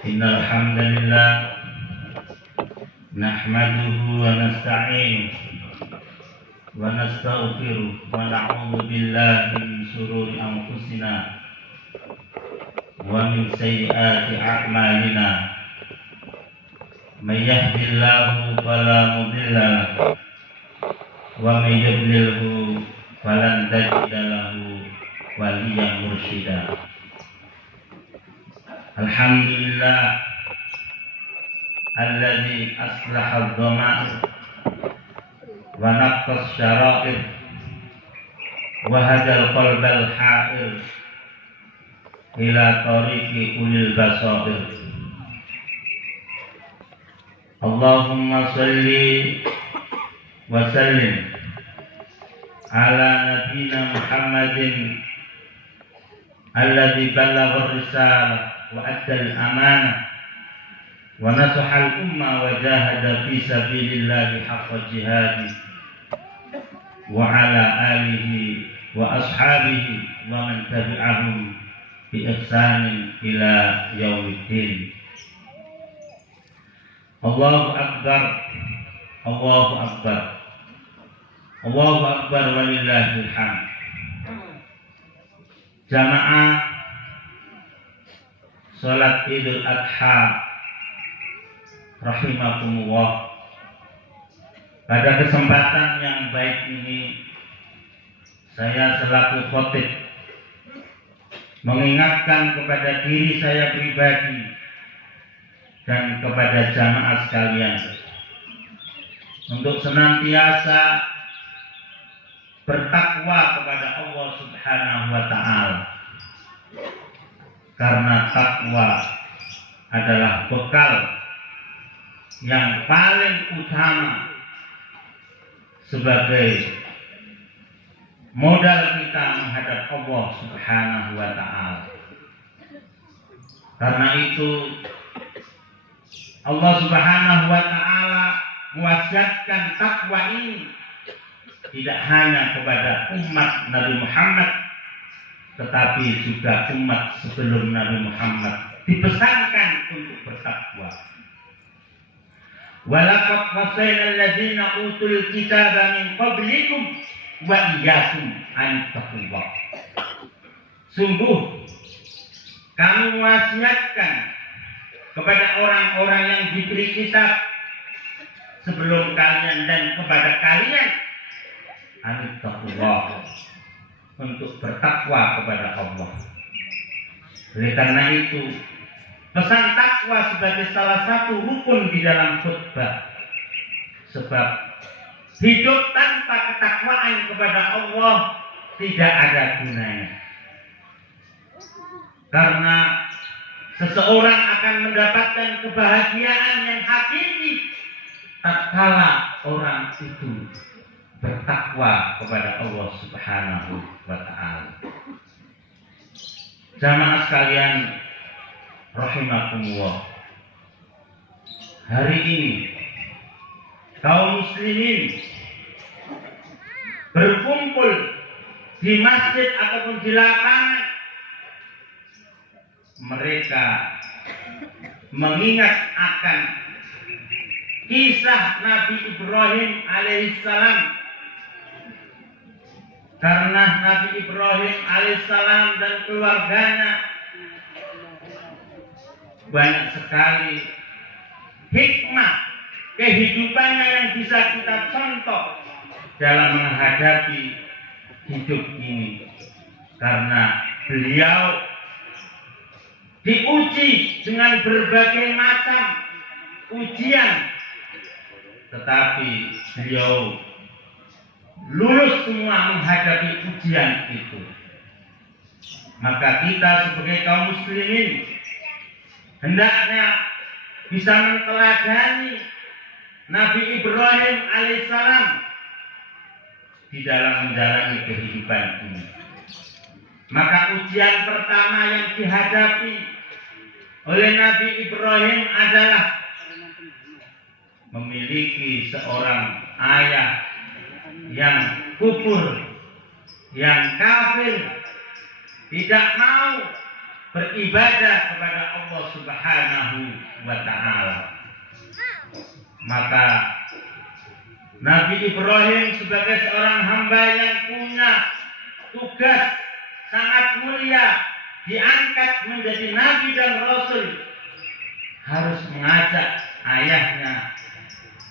Innal hamdalillah nahmaduhu wa nasta'inuhu wa nastaghfiruh wa na'udzu billahi min shururi anfusina wa min sayyiati a'malina. May yahdihillahu fala mudilla lahu wa may yudlilhu falan tajida lahu waliyyan mursyida. Alhamdulillah alladzi aslaha ad-dhama'ir wa naqqas syara'ir wa hadal qalbal ha'ir ila tariqi ulil basair. Allahumma salli wa sallim ala nabiyyina Muhammadin alladzi ballagha ar-risalah wa addal amanah wa nasaha al-umma wa jahada fi sabilillahi haqqa jihadi wa ala alihi wa ashabihi wa man tabi'ahum bi ihsanin ila yaumiddin. Allahu akbar, Allahu akbar, Allahu akbar walillahil hamd. Jamaah salat Idul Adha rahimakumullah. Pada kesempatan yang baik ini saya selaku khatib mengingatkan kepada diri saya pribadi dan kepada jamaah sekalian untuk senantiasa bertakwa kepada Allah Subhanahu wa taala. Karena takwa adalah bekal yang paling utama sebagai modal kita menghadap Allah Subhanahu wa taala. Karena itu Allah Subhanahu wa taala mewasiatkan takwa ini tidak hanya kepada umat Nabi Muhammad, tetapi juga umat sebelum Nabi Muhammad dipesankan untuk bertakwa. Walaqad wasaina alladziina utul kitaba min qablikum wa iyyakum an taqullah. Sungguh kami wasiatkan kepada orang-orang yang diberi kitab sebelum kalian dan kepada kalian an taqullah, untuk bertakwa kepada Allah. Oleh karena itu, pesan takwa sebagai salah satu rukun di dalam khutbah. Sebab hidup tanpa ketakwaan kepada Allah tidak ada gunanya. Karena seseorang akan mendapatkan kebahagiaan yang hakiki tatkala orang itu bertakwa kepada Allah Subhanahu wa ta'ala. Jamaah sekalian rahimakumullah, hari ini kaum muslimin berkumpul di masjid ataupun di lapangan. Mereka mengingat akan kisah Nabi Ibrahim alaihissalam. Karena Nabi Ibrahim alaihissalam dan keluarganya banyak sekali hikmah kehidupannya yang bisa kita contoh dalam menghadapi hidup ini. Karena beliau diuji dengan berbagai macam ujian, tetapi beliau lulus semua menghadapi ujian itu. Maka kita sebagai kaum muslimin hendaknya bisa menteladani Nabi Ibrahim alaihissalam di dalam menjalani kehidupan ini. Maka ujian pertama yang dihadapi oleh Nabi Ibrahim adalah memiliki seorang ayah yang kufur, yang kafir, tidak mau beribadah kepada Allah Subhanahu wa Ta'ala. Maka Nabi Ibrahim sebagai seorang hamba yang punya tugas sangat mulia, diangkat menjadi nabi dan rasul, harus mengajak ayahnya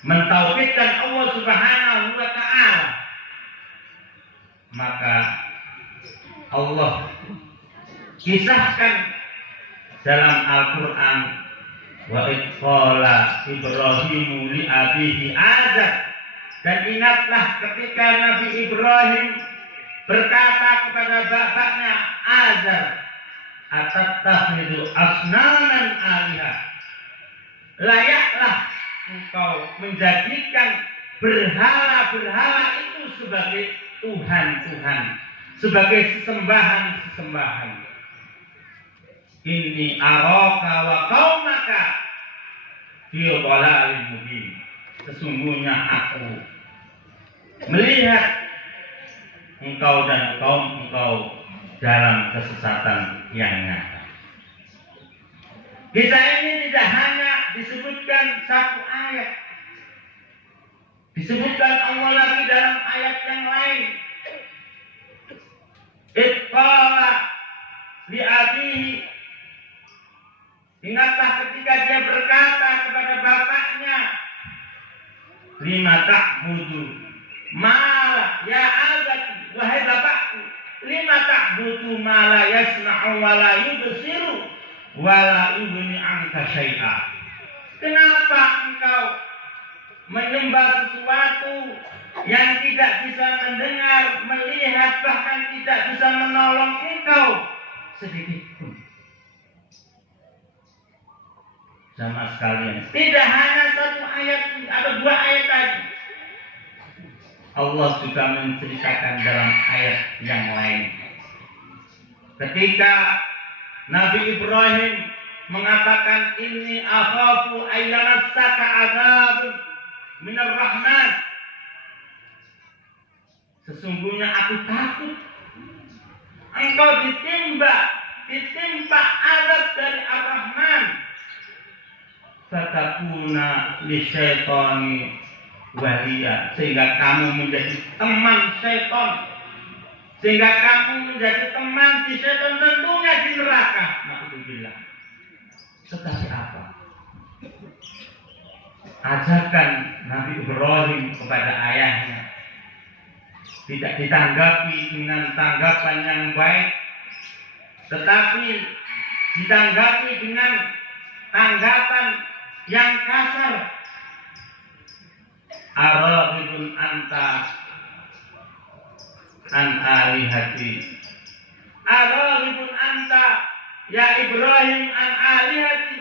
mentauhidkan Allah Subhanahu wa Ta'ala. Maka Allah kisahkan dalam Al-Quran, wa idh qala Ibrahimu li abihi Azar. Dan ingatlah ketika Nabi Ibrahim berkata kepada bapaknya Azar, atattakhidhu asnaman alihah, layaklah engkau menjadikan berhala-berhala itu sebagai Tuhan-Tuhan, sebagai sesembahan-sesembahan. Inni araka wa qaumaka fi dhalalin mubin. Sesungguhnya aku melihat engkau dan kaum engkau dalam kesesatan yang nyata. Kisah ini tidak hanya disebutkan satu ayat, disebutkan Allah lagi dalam ayat yang lain. Iqala li abihi, ingatlah ketika dia berkata kepada bapaknya, lima ta'budu mala ya abati, wahai bapakku, lima ta'budu mala yasma'u wa la yubsiru wa la yughni 'anka syai'a. Kenapa engkau menyembah sesuatu yang tidak bisa mendengar, melihat, bahkan tidak bisa menolong engkau sedikit pun? Sama sekalian. Tidak hanya satu ayat, ada dua ayat tadi. Allah juga menceritakan dalam ayat yang lain. Ketika Nabi Ibrahim mengatakan, inni akhafu ayyamassaka adzabun minar rahman. Sesungguhnya aku takut engkau ditimpa azab dari Ar-Rahman. Fatakuna lisyaitani waliya, sehingga kamu menjadi teman syaitan, sehingga kamu menjadi teman di syaitan, tentunya di neraka. Na'udzubillah. Tetapi apa? Ajakan Nabi Ibrahim kepada ayahnya tidak ditanggapi dengan tanggapan yang baik, tetapi ditanggapi dengan tanggapan yang kasar. Araghibun anta an alihati, araghibun anta ya Ibrahim an alihati,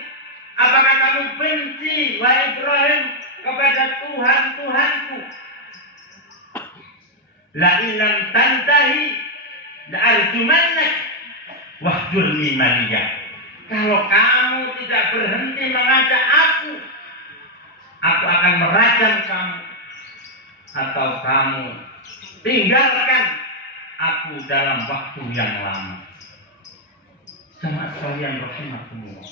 apakah kamu benci wahai Ibrahim kepada Tuhan-Tuhanku? La illam tantahi la arjumannak wahjurni maliyah. Kalau kamu tidak berhenti mengajak aku akan merajam kamu, atau kamu tinggalkan aku dalam waktu yang lama. Jamaah sekalian rahimakumullah.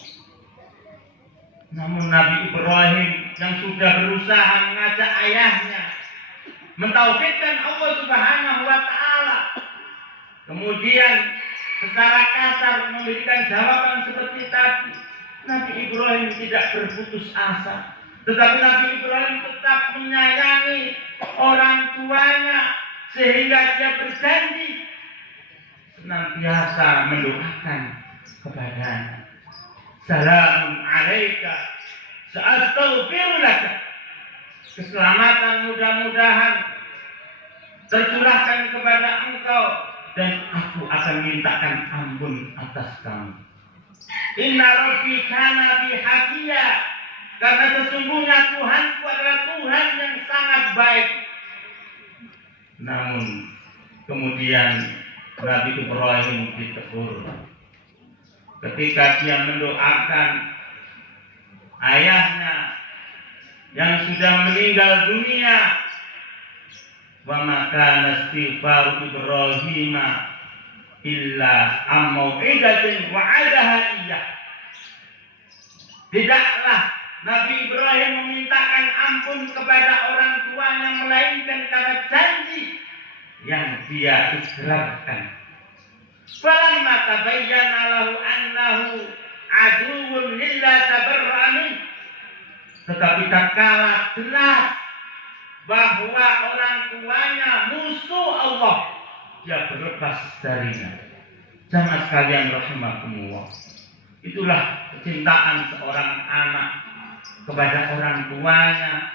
Namun Nabi Ibrahim yang sudah berusaha mengajak ayahnya mentauhidkan Allah Subhanahu wa Ta'ala, kemudian secara kasar memberikan jawaban seperti tadi, Nabi Ibrahim tidak berputus asa, tetapi Nabi Ibrahim tetap menyayangi orang tuanya, sehingga dia berjanji senantiasa mendoakan kepadanya, salamun alaika sa'astaghfiru laka, keselamatan mudah-mudahan tercurahkan kepada engkau dan aku akan mintakan ampun atas kamu. Inna rabbi kana bi hafiya, karena sesungguhnya Tuhanku adalah Tuhan yang sangat baik. Namun kemudian Nabi Ibrahim ditegur ketika dia mendoakan ayahnya yang sudah meninggal dunia. Wa maka istighfar Ibrahim illa amau'idatin wa'adaha iyyah. Tidaklah Nabi Ibrahim memintakan ampun kepada orang tuanya melainkan karena janji yang dia ikrarkan. Falamma tabayyana lahu annahu aduwwun lillah tabarra'a min. Tetapi tatkala jelas bahwa orang tuanya musuh Allah, dia berlepas darinya. Jamaah sekalian rahimakumullah. Itulah kecintaan seorang anak kepada orang tuanya.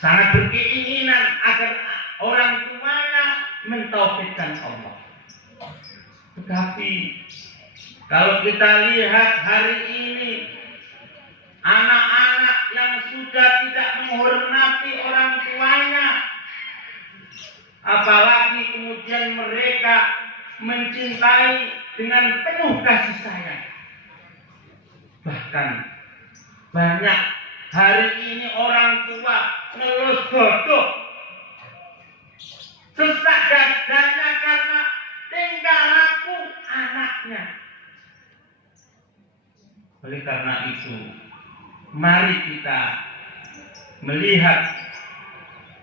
Sangat berkeinginan agar orang tuanya mentauhidkan Allah. Tetapi kalau kita lihat hari ini, anak-anak yang sudah tidak menghormati orang tuanya, apalagi kemudian mereka mencintai dengan penuh kasih sayang. Bahkan banyak hari ini orang tua ngelus bodoh, sesak dadanya karena tingkah laku anaknya. Oleh karena itu, mari kita melihat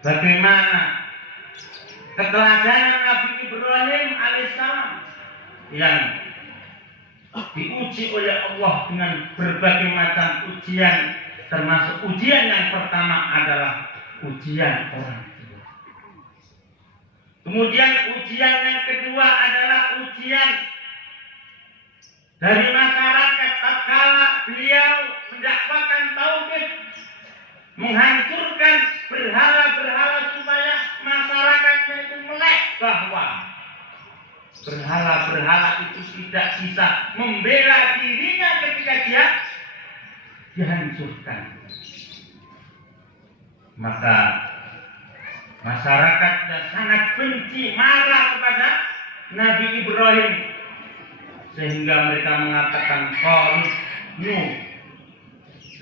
bagaimana keteladanan Nabi Ibrahim alaihissalam yang diuji oleh Allah dengan berbagai macam ujian, termasuk ujian yang pertama adalah ujian orang tua. Kemudian ujian yang kedua adalah ujian dari masyarakat tatkala beliau mendakwakan tauhid, menghancurkan berhala-berhala supaya masyarakatnya itu melek bahwa berhala-berhala itu tidak bisa membela dirinya ketika dia dihancurkan. Maka masyarakatnya sangat benci, marah kepada Nabi Ibrahim, sehingga mereka mengatakan qalu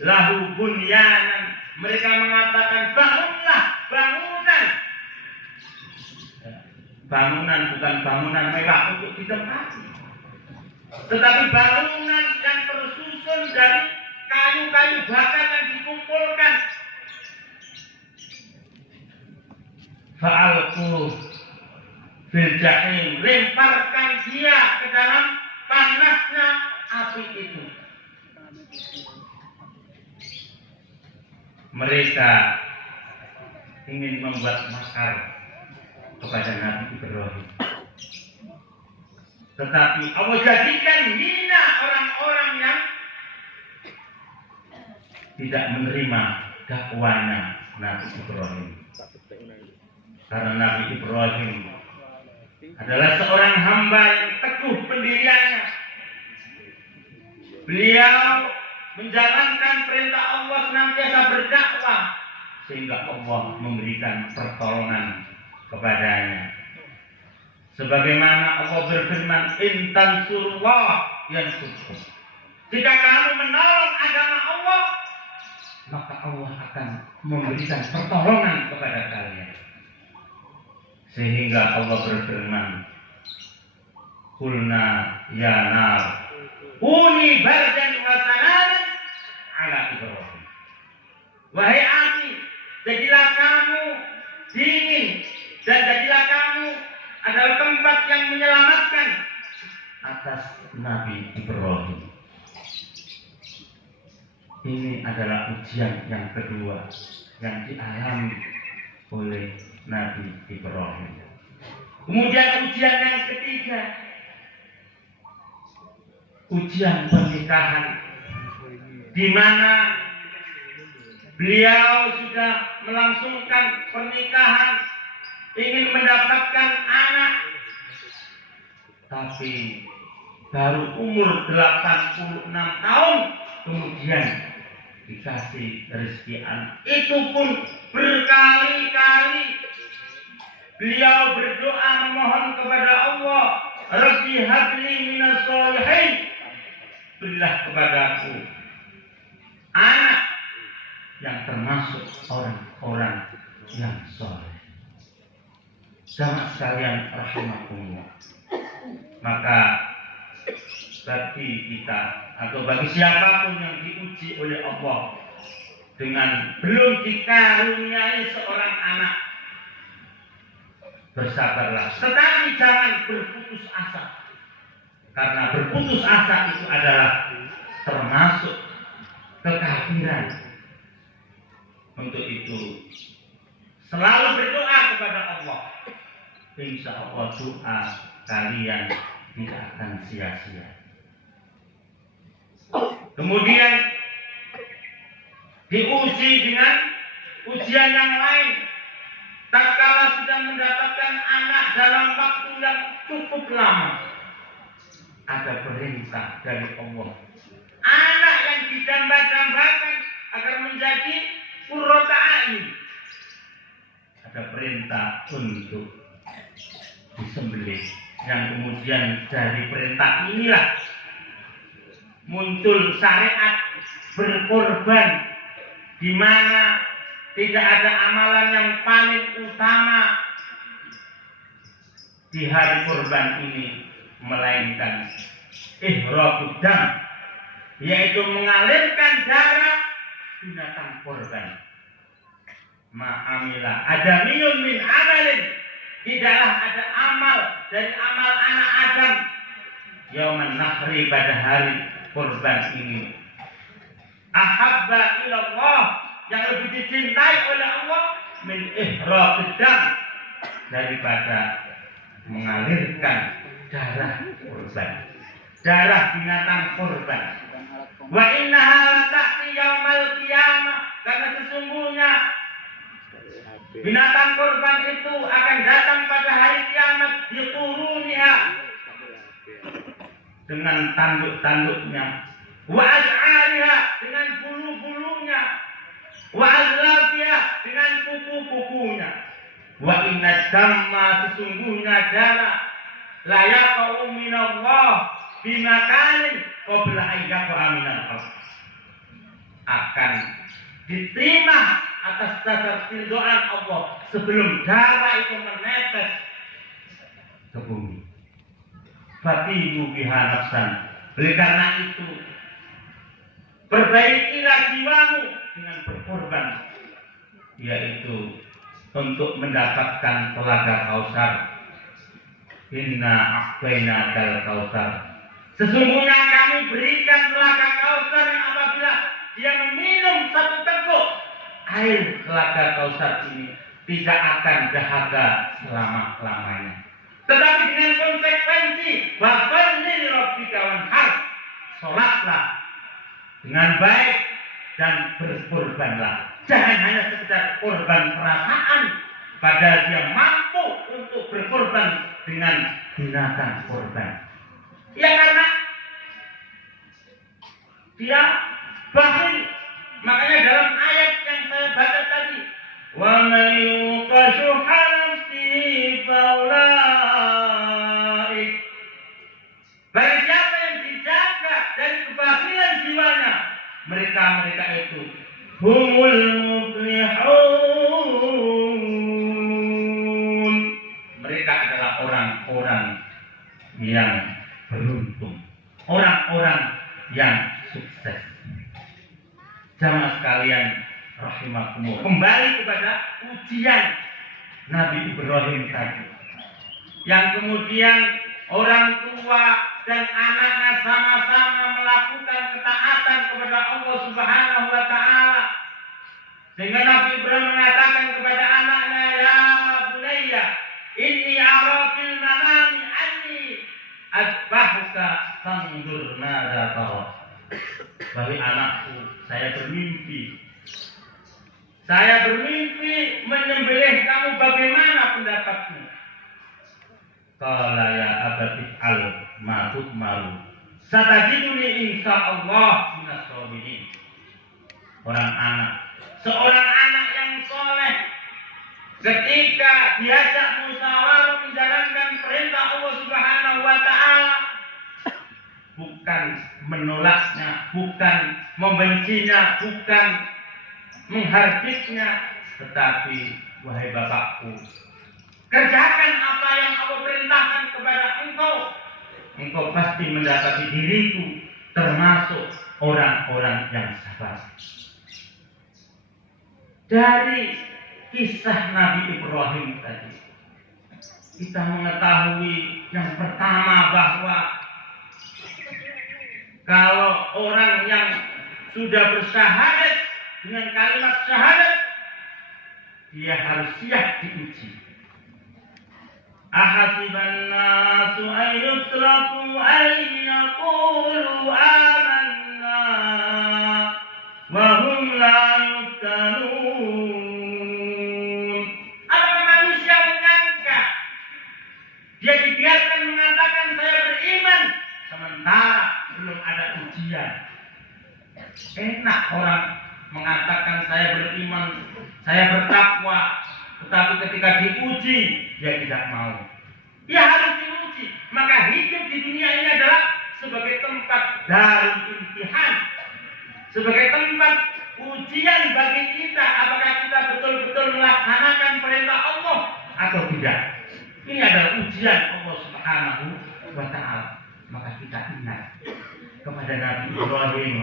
lahu bunyanan. Mereka mengatakan bangunlah bangunan. Bangunan bukan bangunan mewah untuk ditempati, tetapi bangunan yang tersusun dari kayu-kayu bakar yang dikumpulkan. Fa'alqu fil jahim, lemparkan dia ke dalam panasnya api itu. Mereka ingin membuat makar kepada Nabi Ibrahim, tetapi Allah jadikan hina orang-orang yang tidak menerima dakwahnya Nabi Ibrahim. Karena Nabi Ibrahim adalah seorang hamba yang teguh pendiriannya. Beliau menjalankan perintah Allah, senantiasa berdakwah, sehingga Allah memberikan pertolongan kepadanya. Sebagaimana Allah berfirman, in tansurullah yansurkum. Jika kamu menolong agama Allah, maka Allah akan memberikan pertolongan kepada kalian. Sehingga Allah berfirman, qulna ya nar kuni bardan wa salaman ala Ibrahim. Wahai api, jadilah kamu dingin dan jadilah kamu adalah tempat yang menyelamatkan atas Nabi Ibrahim. Ini adalah ujian yang kedua yang dialami oleh Nabi Ibrahim. Kemudian ujian yang ketiga, ujian pernikahan, di mana beliau sudah melangsungkan pernikahan, ingin mendapatkan anak, tapi baru umur 86 tahun kemudian dikasih rezeki anak. Itu pun berkali-kali beliau berdoa memohon kepada Allah, Rabbi habli minas sholihin, berilah kepadaku anak yang termasuk orang-orang yang soleh. Jamaah sekalian rahimakumullah. Maka bagi kita atau bagi siapapun yang diuji oleh Allah dengan belum dikaruniai seorang anak, bersabarlah, tetapi jangan berputus asa, karena berputus asa itu adalah termasuk kekafiran. Untuk itu selalu berdoa kepada Allah. Insya Allah doa kalian tidak akan sia-sia. Kemudian diuji dengan ujian yang lain. Tatkala sudah mendapatkan anak dalam waktu yang cukup lama, ada perintah dari Allah. Anak yang didamba-dambakan agar menjadi qurrata a'yun, ada perintah untuk disembelih. Yang kemudian dari perintah inilah muncul syariat berkorban, di mana tidak ada amalan yang paling utama di hari korban ini melainkan ihraqud dam, yaitu mengalirkan darah binatang korban. Ma'amila adamiyun min amalin, tidaklah ada amal dari amal anak Adam yauman nahri, pada hari korban ini, ahabba ilallah, yang lebih dicintai oleh Allah, min ihraqid dam, daripada mengalirkan darah korban, darah binatang korban. Wa innaha lata'ti yaumal qiyamah, karena sesungguhnya binatang korban itu akan datang pada hari kiamat, diquruniha, dengan tanduk-tanduknya, wa az'ariha, dengan bulu-bulunya, wa azlafiha, dengan kuku-kukunya. Wa inna damma, sesungguhnya darah, la yaqa'u minallah bimakanin qabla ayyaqa minal ardh, akan diterima atas dasar ridhoan Allah sebelum darah itu menetes ke bumi. Fatihu biha nafsan, oleh karena itu perbaikilah jiwamu dengan berkorban, yaitu untuk mendapatkan telaga Kausar. Inna a'tainakal Kausar, sesungguhnya kami berikan telaga Kausar yang apabila dia meminum satu teguk air telaga Kausar ini tidak akan dahaga selama-lamanya. Tetapi dengan konsekuensi, wasalli lirabbika wanhar, sholatlah dengan baik dan berkorbanlah. Jangan hanya sekedar korban perasaan, padahal dia mampu untuk berkorban dengan binatang korban. Ya, karena dia bakhil. Makanya dalam ayat yang saya baca tadi, wa man yuqa shuhha nafsihi faulaik, barang siapa yang dijaga dari kebakhilan jiwanya, mereka itu humul muflihun, mereka adalah orang-orang yang beruntung, orang-orang yang sukses. Jamaah sekalian rahimakumullah, kembali kepada ujian Nabi Ibrahim tadi, yang kemudian orang tua dan anaknya sama-sama melakukan ketaatan kepada Allah Subhanahu wa ta'ala, sehingga Nabi Ibrahim mengatakan kepada anaknya, ya bunayya inni ara fil manami anni adbahuka fanzur madza tara. Wahai anakku, saya bermimpi menyembelih kamu, bagaimana pendapatmu? Qala ya abati al ma tu'maru satajiduni insyaallah minas sabirin. Seorang anak yang soleh, ketika diajak musyawarah menjalankan perintah Allah Subhanahu wa ta'ala, bukan menolaknya, bukan membencinya, bukan menghardiknya, tetapi wahai bapakku, kerjakan apa yang Allah perintahkan kepada engkau. engkau pasti mendapati diriku termasuk orang-orang yang sabar. Dari kisah Nabi Ibrahim tadi, kita mengetahui yang pertama bahwa kalau orang yang sudah bersyahadat dengan kalimat syahadat, dia harus siap diuji. Ahasiban nasu an yutraku an yaqulu amanna wa hum la yuftanun. Apakah manusia menyangka dia dibiarkan mengatakan saya beriman sementara belum ada ujian? Enak orang mengatakan saya beriman, saya bertakwa, tetapi ketika diuji dia tidak mau. Dia harus diuji. Maka hidup di dunia ini adalah sebagai tempat darul imtihan, sebagai tempat ujian bagi kita, apakah kita betul-betul melaksanakan perintah Allah atau tidak. Ini adalah ujian Allah Subhanahu wa ta'ala. Maka kita ingat kepada Nabi Ibrahim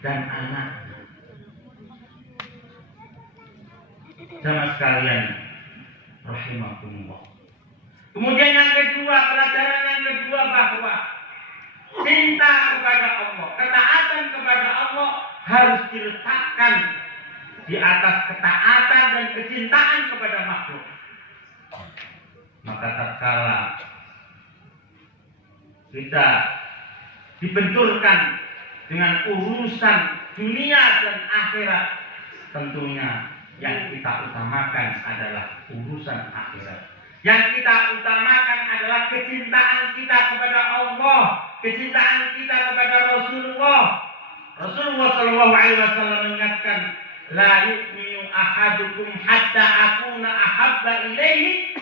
dan anaknya. Jamaah sekalian rahimakumullah. Kemudian yang kedua, pelajaran yang kedua bahwa cinta kepada Allah, ketaatan kepada Allah harus diletakkan di atas ketaatan dan kecintaan kepada makhluk. Maka tatkala kita dibenturkan dengan urusan dunia dan akhirat, tentunya yang kita utamakan adalah urusan akhirat. Yang kita utamakan adalah kecintaan kita kepada Allah, kecintaan kita kepada Rasulullah. Rasulullah Shallallahu Alaihi Wasallam mengingatkan, la yu'minu ahadukum hatta akuna ahabba ilaihi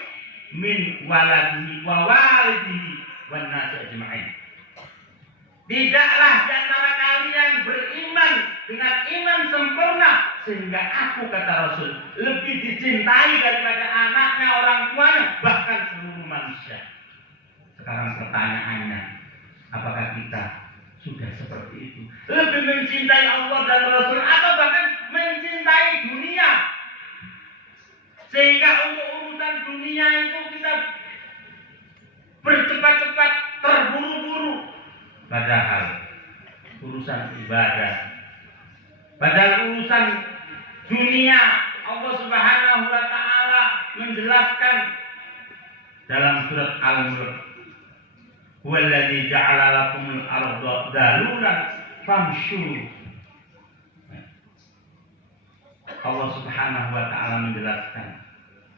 min waladihi wa walidihi wan nasi ajma'in. Tidaklah di antara kalian beriman dengan iman sempurna sehingga aku, kata Rasul, lebih dicintai daripada anaknya, orang tuanya, bahkan seluruh manusia. Sekarang pertanyaannya, apakah kita sudah seperti itu? Lebih mencintai Allah dan Rasul atau bahkan mencintai dunia? Sehingga untuk urusan dunia itu kita bercepat-cepat, terburu-buru. Padahal urusan ibadah, padahal urusan dunia, Allah Subhanahu wa ta'ala menjelaskan dalam surat Al-Mulk, huwallazi ja'ala lakumul arda dalulan famshu. Allah Subhanahu wa ta'ala menjelaskan,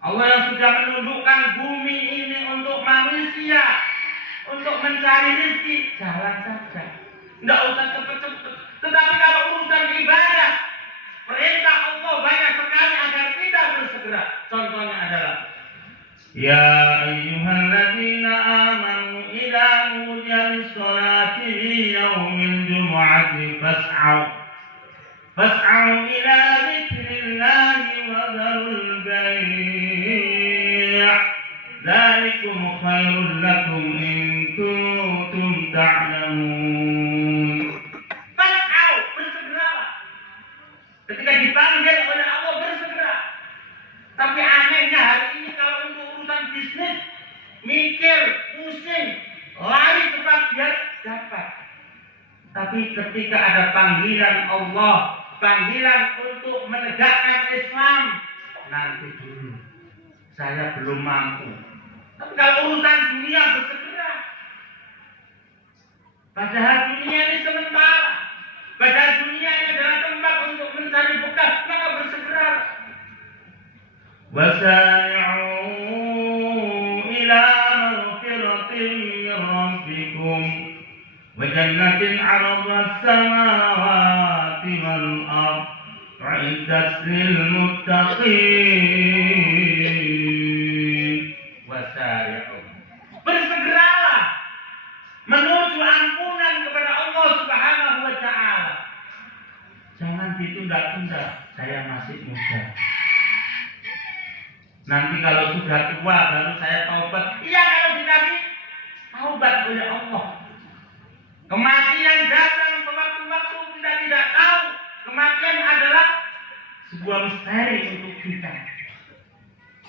Allah yang sudah menundukkan bumi ini untuk manusia, untuk mencari rezeki, jalan saja, tidak usah cepat-cepat. Tetapi kalau urusan ibadah, perintah Allah banyak sekali agar kita bersegera. Contohnya adalah, ya ayyuhalladzina amanu idza nudiya lis-salati min yaumil jumu'ati fas'au ila dzikrillahi wa dzarul bai'. Dzalikum khairul lakum in kuntum ta'lamun. Fas'au, bersegeralah. Ketika dipanggil oleh Allah, bersegera. Tapi anehnya hari ini kalau untuk urusan bisnis, mikir, pusing, lari cepat biar dapat. Tapi ketika ada panggilan Allah, panggilan untuk menegakkan Islam, nanti dulu, saya belum mampu. Tapi kalau urusan dunia, bersegera. Padahal dunia ini sementara. Padahal dunia ini adalah tempat untuk mencari bekal, maka bersegera. Wasari'u ila maghfiratin min rabbikum wa jannatin 'arduha as-samawati wal ardh 'iddat lil muttaqin. Wasari'u, bersegeralah menuju ampunan kepada Allah Subhanahu wa ta'ala. Jangan ditunda-tunda, saya masih muda. Nanti kalau sudah tua baru saya taubat. Iya, kalau dikasih taubat oleh Allah. Kematian datang sewaktu-waktu kita tidak tahu. Kematian adalah sebuah misteri untuk kita.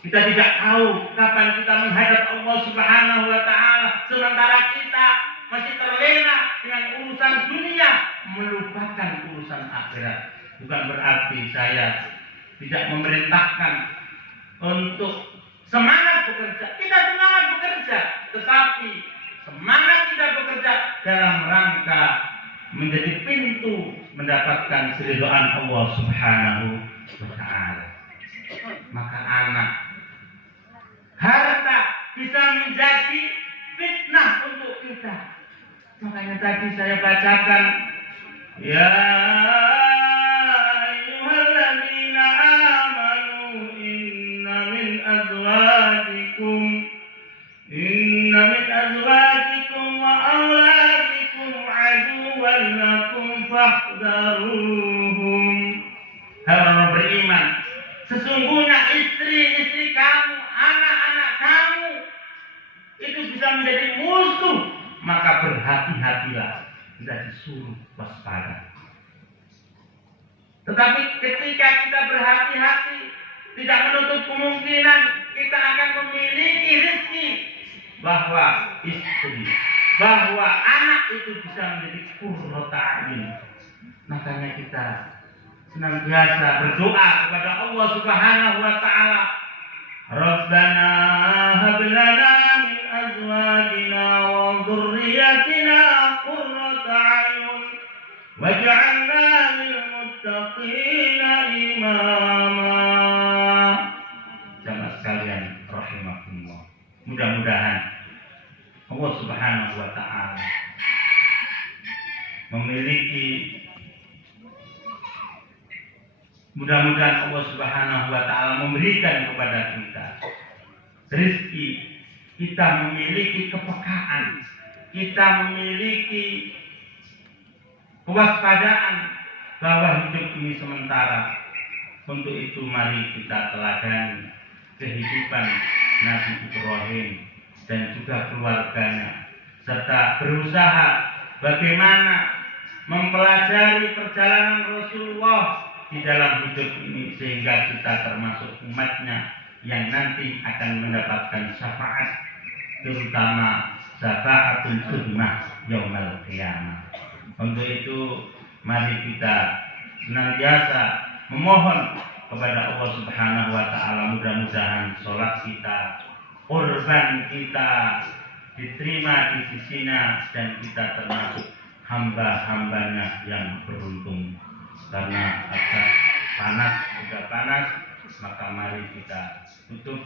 Kita tidak tahu kapan kita menghadap Allah Subhanahu wa Ta'ala, sementara kita masih terlena dengan urusan dunia, melupakan urusan akhirat. Bukan berarti saya tidak memerintahkan untuk semangat bekerja. Kita semangat bekerja, tetapi semangat kita bekerja dalam rangka menjadi pintu mendapatkan keridhaan Allah Subhanahu wa Ta'ala. Maka anak, harta bisa menjadi fitnah untuk kita. Makanya tadi saya bacakan, ya ayyuhalladzina amanu inna min azwajikum wa auladikum aduwwan lakum fahdharuhum. Hai orang beriman, sesungguhnya istri-istri kamu, anak-anak kamu itu bisa menjadi musuh, maka berhati-hatilah. Kita disuruh waspada. Tetapi ketika kita berhati-hati, tidak menutup kemungkinan kita akan memiliki rezeki, bahwa istri, bahwa anak itu bisa menjadi qurrata a'yun. Makanya kita senantiasa berdoa kepada Allah Subhanahu wa Ta'ala, Rabbana hab lana min azwajina wa dhurriyyatina qurrata a'yun waj'alna lil muttaqina imama. Jamaah sekalian rahimakumullah, mudah-mudahan Allah Subhanahu wa Ta'ala mudah-mudahan Allah Subhanahu wa Ta'ala memberikan kepada kita rezeki, kita memiliki kepekaan, kita memiliki kewaspadaan bahwa hidup ini sementara. Untuk itu mari kita teladani kehidupan Nabi Ibrahim dan juga keluarganya, serta berusaha bagaimana mempelajari perjalanan Rasulullah di dalam hidup ini, sehingga kita termasuk umatnya yang nanti akan mendapatkan syafaat, terutama syafaatul uzma yaumil qiyamah. Untuk itu mari kita senantiasa memohon kepada Allah Subhanahu wa Ta'ala, mudah-mudahan sholat kita, kurban kita diterima di sisinya, dan kita termasuk hamba-hambanya yang beruntung. Karena agak panas, sudah panas, maka mari kita tutup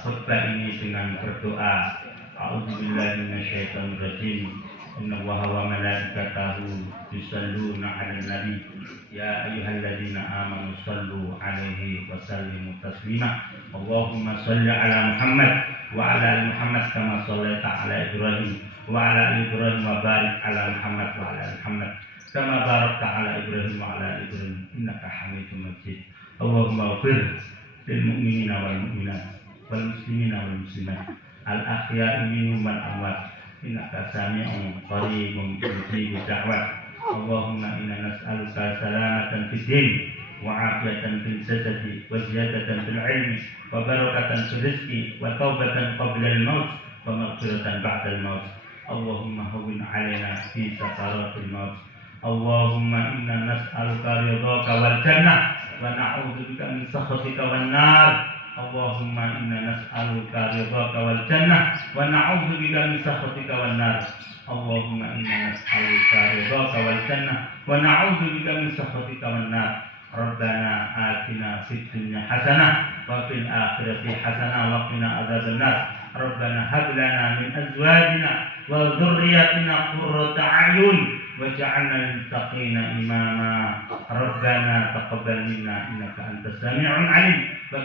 khutbah ini dengan berdoa. A'udzubillahi minasyaitonir rajim. Innallaha wa malaikatahu yusholluna 'alan nabi ya ayyuhalladzina amanu shallu 'alaihi wa sallimu taslima. Allahumma shalli 'ala Muhammad wa 'ala ali Muhammad kama shallaita 'ala Ibrahim wa 'ala ali Ibrahim wa barik 'ala Muhammad wa 'ala ali Muhammad kama barakta 'ala Ibrahim wa 'ala ali Ibrahim innaka Hamidum Majid. Allahumma ighfir lil mu'minina wal mu'minat wal muslimina wal muslimat al ahya'i minhum wal amwat innaka sami'un qaribun mujibud da'wat. Allahumma inna nas'aluka salamatan fid din wa 'afiyatan fil jasadi wa ziyadatan fil 'ilmi wa barakatan fil rizqi wa taubatan qabla al maut wa maghfiratan ba'da al maut. Allahumma hawwin 'alaina fi sakaratil maut. Allahumma inna nas'aluka ridhaka wal jannah wa na'udzubika min sakhatika wan nar. Allahumma inna nas'aluka ridhaka wal jannah wa na'udzubika min sakhatika wan nar. Allahumma inna nas'aluka ridhaka wal jannah wa na'udzubika min sakhatika wan nar. Rabbana atina fid dunya hasanah wa fil akhirati hasanah wa qina adzabannar. Rabbana hab lana min azwajina wa dhurriyyatina qurrata a'yun waj'alna lil muttaqina imama. Rabbana taqabbal minna innaka antas sami'ul 'alim wa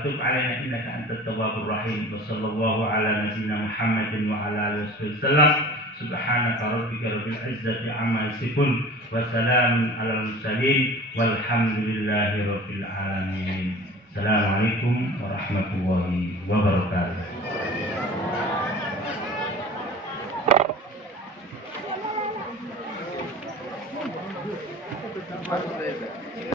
tub 'alaina innaka antat tawwabur rahim. Wa sallallahu ala nabiyyina Muhammadin wa ala alihi wasallam. Subhanaka rabbika rabbil izzati amma yasifun wa salamun alal mursalin walhamdulillahi rabbil alamin. Assalamualaikum warahmatullahi wabarakatuh.